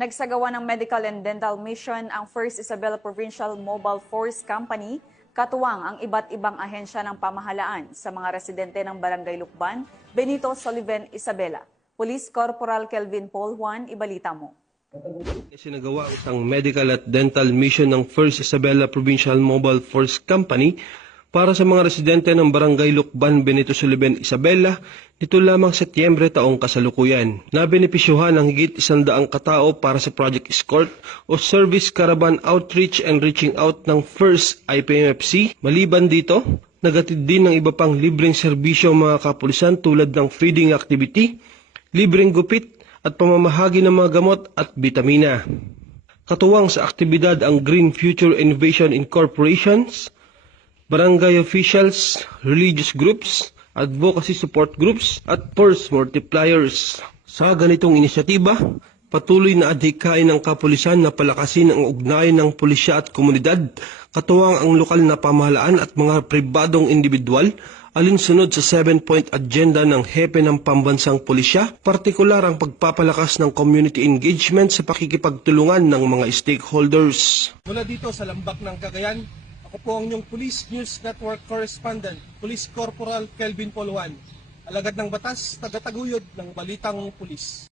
Nagsagawa ng medical and dental mission ang First Isabela Provincial Mobile Force Company, katuwang ang iba't ibang ahensya ng pamahalaan sa mga residente ng Barangay Lukban, Benito Soliven, Isabela. Police Corporal Kelvin Paul Juan, ibalita mo. Sinagawa ang isang medical at dental mission ng First Isabela Provincial Mobile Force Company para sa mga residente ng Barangay Lukban, Benito Soliven, Isabela nito lamang Setyembre taong kasalukuyan. Nabenepisyuhan ang higit 100 katao para sa Project Escort o Service Caravan Outreach and Reaching Out ng First IPMFC. Maliban dito, nagatid din ng iba pang libreng serbisyo ang mga kapulisan tulad ng feeding activity, libreng gupit at pamamahagi ng mga gamot at bitamina. Katuwang sa aktibidad ang Green Future Innovation Incorporations, barangay officials, religious groups, advocacy support groups, at force multipliers. Sa ganitong inisyatiba, patuloy na adhikain ng kapulisan na palakasin ang ugnayan ng pulisya at komunidad, katuwang ang lokal na pamahalaan at mga pribadong individual, alinsunod sa 7-point agenda ng Hepe ng Pambansang Pulisya, partikular ang pagpapalakas ng community engagement sa pakikipagtulungan ng mga stakeholders. Mula dito sa Lambak ng Cagayan, ako po ang inyong Police News Network Correspondent, Police Corporal Kelvin Paul Juan, alagad ng batas, tagataguyod ng Balitang Pulis.